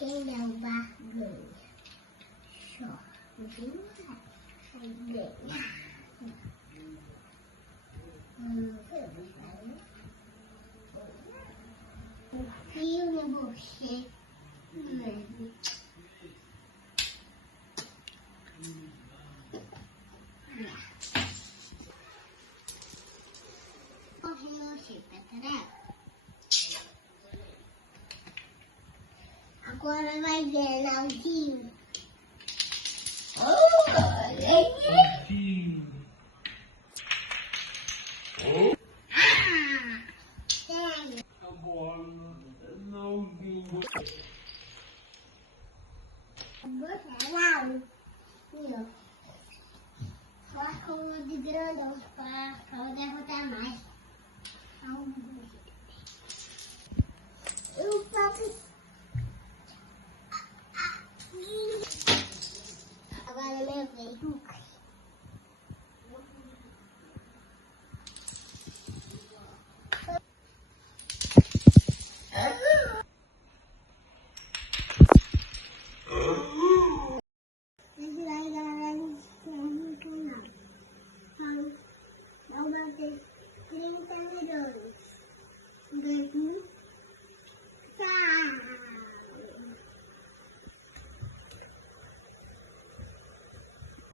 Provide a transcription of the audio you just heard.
Cái đầu ba người sợ dính lại hay để yêu như một xe người có hiểu sự thật đấy. Agora vai ver Naldinho. Sério. Agora, Naldinho. Você não. Viu? Só com de grandão para derrotar mais. Eu posso. Agora eu levei Lucas. Esse daí, galera, no canal. Não vai ter 30 milhões.